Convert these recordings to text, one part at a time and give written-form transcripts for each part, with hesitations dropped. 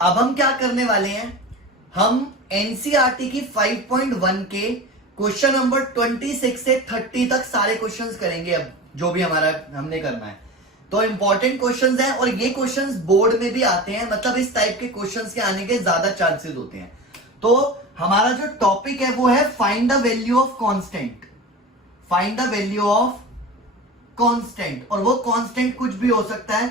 अब हम क्या करने वाले हैं, हम एनसीईआरटी की 5.1 के क्वेश्चन नंबर 26 से 30 तक सारे क्वेश्चंस करेंगे। अब जो भी हमारा हमने करना है तो इंपॉर्टेंट क्वेश्चंस हैं और ये क्वेश्चंस बोर्ड में भी आते हैं, मतलब इस टाइप के क्वेश्चंस के आने के ज्यादा चांसेस होते हैं। तो हमारा जो टॉपिक है वो है find the value of constant, find the value of constant. और वो कांस्टेंट कुछ भी हो सकता है,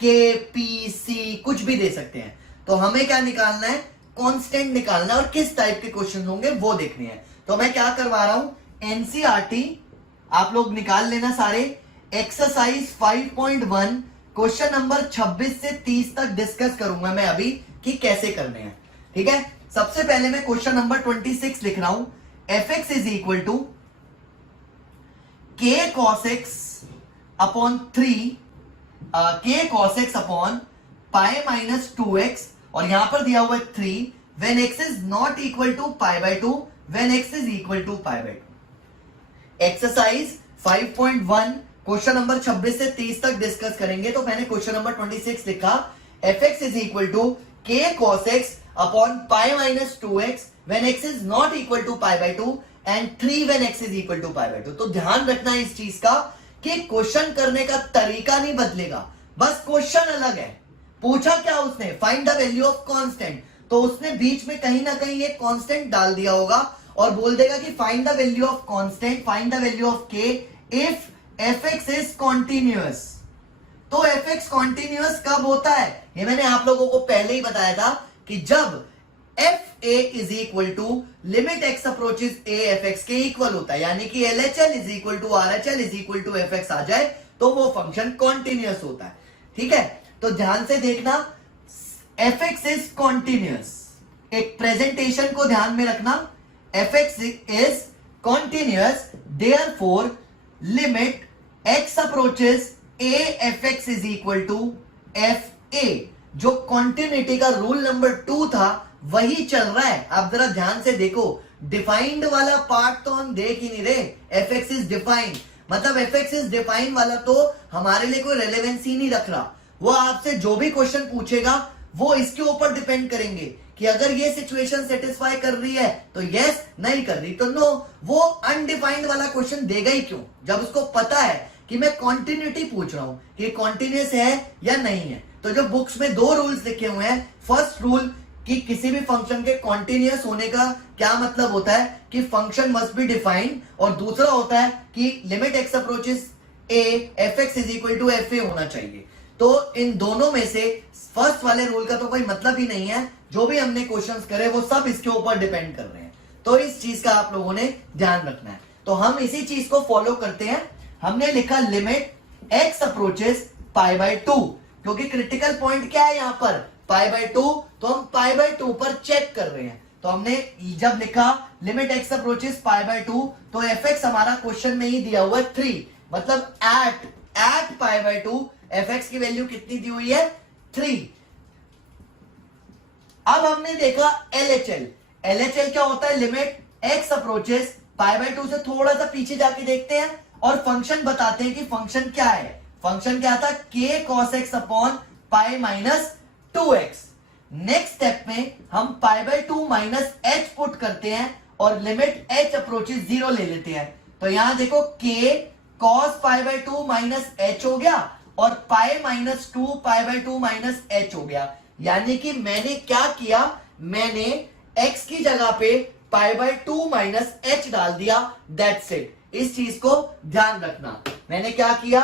के पी सी कुछ भी दे सकते हैं। तो हमें क्या निकालना है, कांस्टेंट निकालना है और किस टाइप के क्वेश्चन होंगे वो देखने हैं। तो मैं क्या करवा रहा हूं, एनसीईआरटी आप लोग निकाल लेना सारे। एक्सरसाइज 5.1 क्वेश्चन नंबर 26 से 30 तक डिस्कस करूंगा मैं अभी कि कैसे करने हैं। ठीक है, सबसे पहले मैं क्वेश्चन नंबर 26 लिख रहा हूं। F x is equal to के cos x upon 3 k cos x upon pi minus 2x और यहां पर दिया हुआ है 3 when x is not equal to pi by 2 when x is equal to pi by 2। Exercise 5.1 question number 26 से 30 तक discuss करेंगे। तो मैंने क्वेश्चन नंबर 26 लिखा, F x is equal to के cos x upon pi minus 2x when x is not equal to pi by 2 and 3 when x is equal to pi by 2। तो ध्यान रखना है इस चीज का कि क्वेश्चन करने का तरीका नहीं बदलेगा, बस क्वेश्चन अलग है। पूछा क्या उसने, find the value of constant, तो उसने बीच में कहीं ना कहीं एक कांस्टेंट डाल दिया होगा और बोल देगा कि find the value of constant, find the value of K if F x is continuous. तो एफ एक्स कॉन्टिन्यूअस कब होता है, ये मैंने आप लोगों को पहले ही बताया था कि जब F A is equal to limit x approaches A F X के इक्वल होता है, यानी कि L H L is equal to R H L is equal to F X आ जाए तो वो फंक्शन कॉन्टिन्यूअस होता है। ठीक है, तो ध्यान से देखना, एफ एक्स इज कॉन्टिन्यूअस, एक प्रेजेंटेशन को ध्यान में रखना, f x is continuous therefore limit x approaches A F x is equal to f a. जो कॉन्टिन्यूटी का रूल नंबर 2 था वही चल रहा है। आप जरा ध्यान से देखो, डिफाइंड वाला पार्ट तो हम देख ही नहीं रहे, एफ एक्स इज डिफाइंड, मतलब एफ एक्स इज डिफाइंड वाला तो हमारे लिए कोई रेलेवेंसी नहीं रख रहा। वो आपसे जो भी क्वेश्चन पूछेगा वो इसके ऊपर डिपेंड करेंगे कि अगर ये सिचुएशन सेटिस्फाई कर रही है तो यस, नहीं कर रही तो नो। वो अनडिफाइंड वाला क्वेश्चन देगा ही क्यों, जब उसको पता है कि मैं कॉन्टिन्यूटी पूछ रहा हूं कि कॉन्टिन्यूअस है या नहीं है। तो जो बुक्स में 2 रूल्स लिखे हुए हैं, फर्स्ट रूल कि किसी भी फंक्शन के कॉन्टिन्यूअस होने का क्या मतलब होता है कि फंक्शन मस्ट बी डिफाइंड, और दूसरा होता है कि limit x approaches A F x is equal to f a होना चाहिए। तो इन दोनों में से फर्स्ट वाले रूल का तो कोई मतलब ही नहीं है, जो भी हमने क्वेश्चंस करे वो सब इसके ऊपर डिपेंड कर रहे हैं। तो इस चीज का आप लोगों ने ध्यान रखना है। तो हम इसी चीज को फॉलो करते हैं। हमने लिखा limit x approaches pi by 2, क्योंकि क्रिटिकल पॉइंट क्या है यहां पर, पाई बाय 2, तो हम पाई बाय 2 पर चेक कर रहे हैं। तो हमने जब लिखा limit x approaches pi by 2 तो एफ एक्स हमारा क्वेश्चन में ही दिया हुआ है 3, मतलब at pi by 2 f x की वैल्यू कितनी दी हुई है, 3। अब हमने देखा LHL, LHL क्या होता है, limit x approaches pi by 2 से थोड़ा सा पीछे जाके देखते हैं और फंक्शन बताते हैं कि फंक्शन क्या है। फंक्शन क्या था, k cos x upon pi minus 2x। Next step में हम पाई बाय 2 माइनस h पुट करते हैं और लिमिट h अप्रोचेस 0 ले लेते हैं। तो यहां देखो k cos pi by 2 minus h हो गया और pi minus 2 pi by 2 minus h हो गया। यानी कि मैंने क्या किया, मैंने x की जगह पे पाई बाय 2 माइनस h डाल दिया, दैट्स इट। इस चीज को ध्यान रखना, मैंने क्या किया,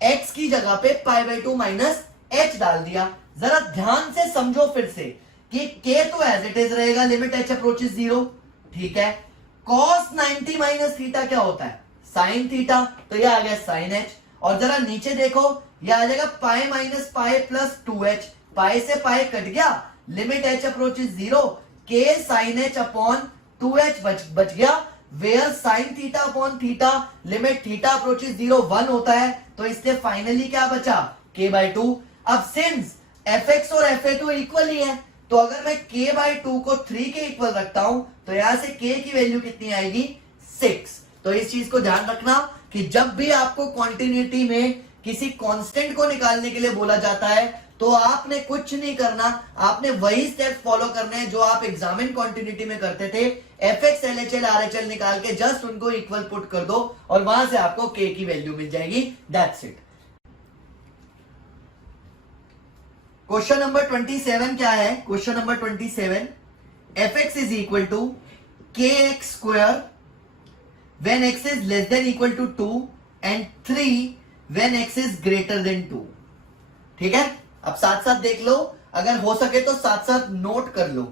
x की जगह पे पाई बाय 2 माइनस h डाल दिया। जरा ध्यान से समझो फिर से कि k तो एज इट इज रहेगा, लिमिट h अप्रोचेस 0, ठीक है। cos 90 माइनस थीटा क्या होता है, साइन थीटा, तो ये आ गया साइन h। और जरा नीचे देखो, ये आ जाएगा पाई minus pi plus 2h, pi से पाई कट गया, limit h approaches 0, k sine h upon 2h बच गया, where sine theta upon theta limit theta approaches 0 1 होता है। तो इसलिए फाइनली क्या बचा, k बाय 2। अब सिंस fx और fa2 इक्वल ही है, तो अगर मैं k बाय 2 को 3 के इक्वल रखता हूं तो यहां से k की वैल्यू कितनी आएगी, 6। तो इस चीज को ध्यान रखना कि जब भी आपको कॉन्टिन्यूटी में किसी कांस्टेंट को निकालने के लिए बोला जाता है तो आपने कुछ नहीं करना, आपने वही स्टेप फॉलो करने हैं जो आप एग्जामिन कॉन्टिन्यूटी में करते थे। F x L H L R H L निकाल के जस्ट उनको इक्वल पुट कर दो और वहां से आपको के की वैल्यू मिल जाएगी। That's it. क्वेश्चन नंबर 27 क्या है? Question number 27, F x is equal to K X square when x is less than equal to 2 and 3 when x is greater than 2। ठीक है, अब साथ साथ देख लो, अगर हो सके तो साथ साथ नोट कर लो।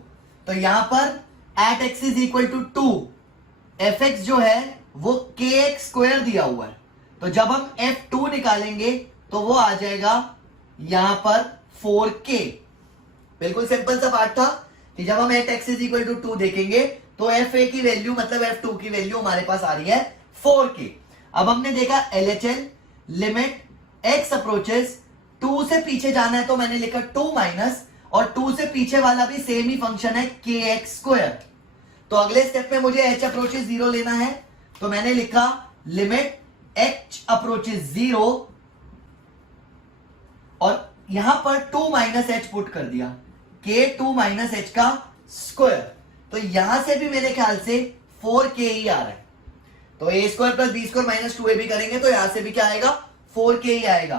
तो यहां पर at x is equal to 2 fx जो है वो kx स्क्वायर दिया हुआ है, तो जब हम f2 निकालेंगे तो वो आ जाएगा यहां पर 4k। बिल्कुल सिंपल सा पार्ट था कि जब हम at x is equal to 2 देखेंगे तो fa की वैल्यू मतलब f2 की वैल्यू हमारे पास आ रही है 4k। अब हमने देखा LHL लिमिट x अप्रोचेस 2 से पीछे जाना है तो मैंने लिखा 2 माइनस, और 2 से पीछे वाला भी सेम ही फंक्शन है kx स्क्वायर। तो अगले स्टेप में मुझे h अप्रोचेस 0 लेना है, तो मैंने लिखा लिमिट h अप्रोचेस 0 और यहां पर 2 माइनस h पुट कर दिया, k 2 माइनस h का स्क्वायर। तो यहां से भी मेरे ख्याल से 4k ही आ रहा है, तो a square plus b square minus 2a भी करेंगे तो यहां से भी क्या आएगा? 4k ही आएगा।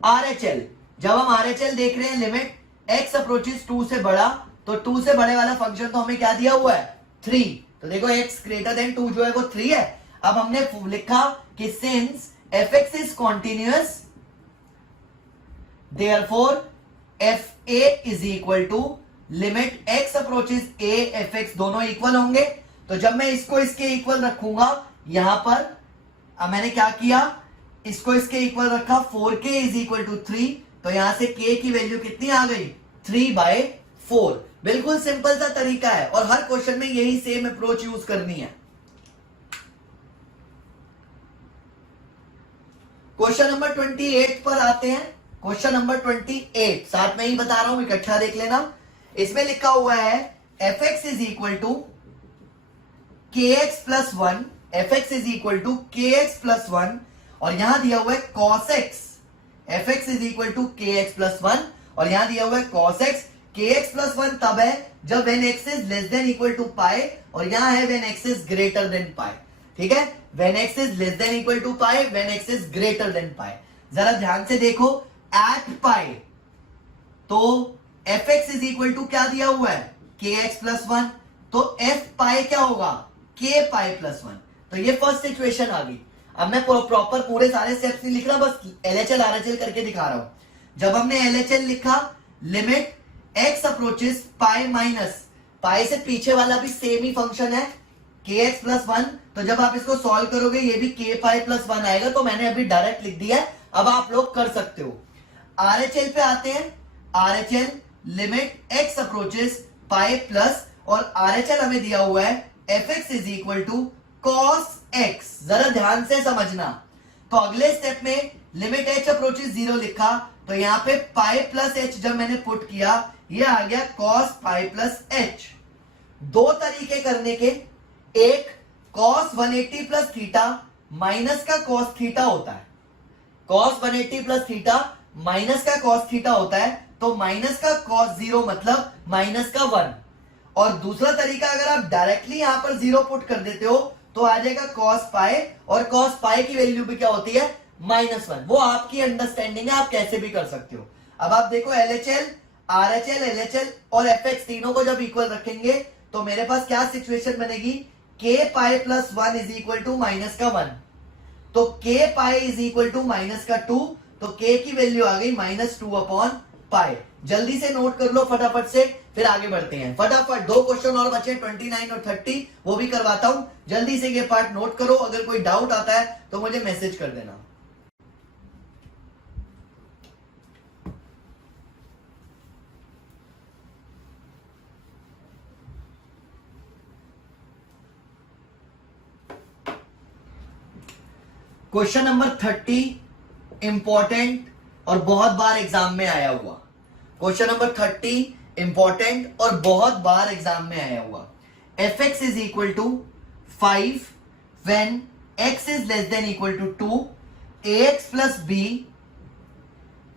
RHL, जब हम RHL देख रहे हैं लिमिट x अप्रोचेस 2 से बड़ा, तो 2 से बड़े वाला फंक्शन तो हमें क्या दिया हुआ है? 3। तो देखो x ग्रेटर देन 2 जो है वो 3 है। अब हमने लिखा कि since fx is continuous therefore fa is equal to limit x approaches a fx दोनों इक्वल होंगे। तो जब मैं इसको इसके इक्वल रखूंगा यहां पर, अब मैंने क्या किया, इसको इसके इक्वल रखा, 4k इज इक्वल टू 3, तो यहां से k की वैल्यू कितनी आ गई? 3/4। बिल्कुल सिंपल सा तरीका है और हर क्वेश्चन में यही सेम अप्रोच यूज करनी है। क्वेश्चन नंबर 28 पर आते हैं। क्वेश्चन नंबर 28 साथ में ही बता रहा हूं, इकट्ठा देख लेना। इसमें लिखा हुआ है F x is equal to K X plus 1, F x is equal to K X plus 1, और यहां दिया हुआ है cos X. F x is equal to K X plus 1 और यहां दिया हुआ है cos X. K X plus 1 तब है जब when X is less than equal to pi, और यहां है when X is greater than pi. ठीक है, when X is less than equal to pi, when X is greater than pi. जरा ध्यान से देखो, एट पाई तो F x is equal to क्या दिया हुआ है? के एक्स प्लस 1, तो एफ पाई क्या होगा? के पाई प्लस 1। तो ये फर्स्ट सिचुएशन आ गई। अब मैं प्रॉपर पूरे सारे स्टेप्स नहीं लिख रहा, बस LHL RHL करके दिखा रहा हूं। जब हमने LHL लिखा, limit x approaches pi minus, pi से पीछे वाला भी सेम ही फंक्शन है के एक्स प्लस 1, तो जब आप इसको सॉल्व करोगे ये भी के पाई प्लस 1 आएगा। तो मैंने अभी डायरेक्ट लिख दिया है, अब आप लोग कर सकते हो। RHL पे आते हैं। RHL limit x approaches pi plus, और RHL हमें दिया हुआ है fx is equal to cos x। जरा ध्यान से समझना। तो अगले स्टेप में लिमिट h अप्रोचेस 0 लिखा, तो यहां पे पाई प्लस h जब मैंने पुट किया, ये आ गया कॉस पाई प्लस h। दो तरीके करने के, एक कॉस 180 प्लस थीटा माइनस का कॉस थीटा होता है, कॉस 180 प्लस थीटा माइनस का कॉस थीटा होता है, तो माइनस का कॉस 0 मतलब माइनस का 1। और दूसरा तरीका, अगर आप डायरेक्टली यहां पर 0 पुट कर देते हो तो आ जाएगा कॉस पाई, और कॉस पाई की वैल्यू भी क्या होती है? -1। वो आपकी अंडरस्टैंडिंग है, आप कैसे भी कर सकते हो। अब आप देखो LHL, RHL, LHL और FX तीनों को जब इक्वल रखेंगे तो मेरे पास क्या सिचुएशन बनेगी? k pi plus 1 is equal to minus का 1, तो k pi is equal to minus का 2, तो k की वैल्यू आ गई -2/पाई। जल्दी से नोट कर लो फटाफट से, फिर आगे बढ़ते हैं। फटाफट 2 क्वेश्चन और बचे, 29 और 30, वो भी करवाता हूं। जल्दी से ये पार्ट नोट करो, अगर कोई डाउट आता है तो मुझे मैसेज कर देना। क्वेश्चन नंबर 30 इंपॉर्टेंट और बहुत बार एग्जाम में आया हुआ। क्वेश्चन नंबर 30 इंपॉर्टेंट और बहुत बार एग्जाम में आया हुआ। F x is equal to 5 when x is less than equal to 2, ax plus b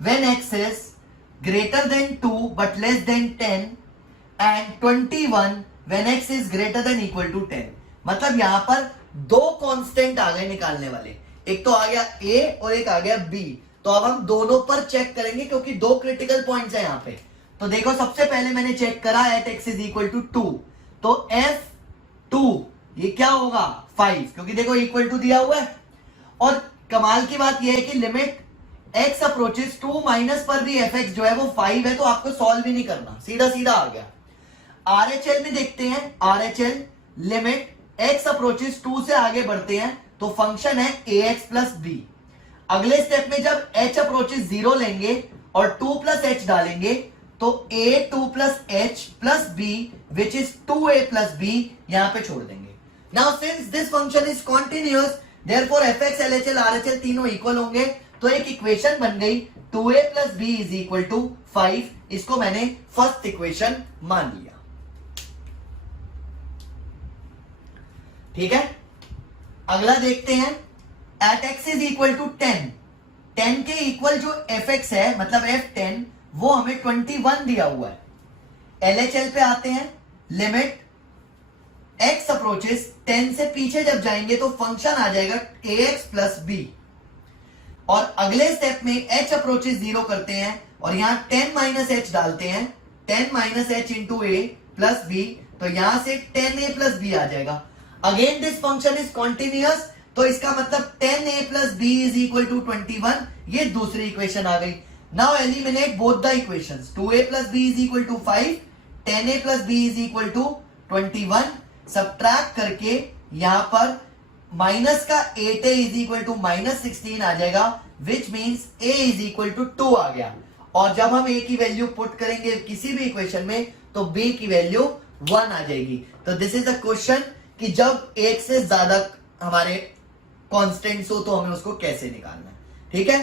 when x is greater than 2 but less than 10 and 21 when x is greater than equal to 10. मतलब यहां पर दो constant आ गए निकालने वाले, एक तो आ गया a और एक आ गया b. तो अब हम दोनों पर चेक करेंगे क्योंकि दो क्रिटिकल पॉइंट्स है यहां पे. तो देखो सबसे पहले मैंने चेक करा at x is equal to 2, तो f2 ये क्या होगा 5, क्योंकि देखो इक्वल टू दिया हुआ है. और कमाल की बात यह है कि लिमिट x अप्रोचेस 2 माइनस पर भी fx जो है वो 5 है, तो आपको सॉल्व भी नहीं करना, सीधा सीधा आ गया. RHL में देखते हैं, RHL लिमिट x अप्रोचेस 2 से आगे बढ़ते हैं तो फंक्शन है ax प्लस b. अगले स्टेप में जब h अप्रोचेस 0 लेंगे और 2 प्लस h डालेंगे तो a 2 plus h plus b which is 2a plus b यहां पे छोड़ देंगे. Now since this function is continuous therefore fx LHL RHL तीनों इक्वल होंगे, तो एक इक्वेशन बन गई 2a plus b is equal to 5. इसको मैंने फर्स्ट इक्वेशन मान लिया. ठीक है, अगला देखते हैं. At x is equal to 10 के इक्वल जो fx है मतलब f10 वो हमें 21 दिया हुआ है. LHL पे आते हैं. लिमिट x अप्रोचेस 10 से पीछे जब जाएंगे तो फंक्शन आ जाएगा ax प्लस b. और अगले स्टेप में h अप्रोचेस 0 करते हैं और यहां 10 माइनस h डालते हैं, 10 minus h into a plus b, तो यहां से 10a प्लस b आ जाएगा. Again this function is continuous, तो इसका मतलब 10a plus b is equal to 21. ये दूसरी इक्वेशन आ गई. Now eliminate both the equations. 2a plus b is equal to 5, 10a plus b is equal to 21. Subtract करके यहां पर माइनस का 8a is equal to minus 16 आ जाएगा, which means a is equal to 2 आ गया. और जब हम a की वैल्यू पुट करेंगे किसी भी इक्वेशन में तो b की वैल्यू 1 आ जाएगी. तो दिस इज द क्वेश्चन कि जब एक से ज्यादा हमारे कांस्टेंट्स हो तो हमें उसको कैसे निकालना है. ठीक है.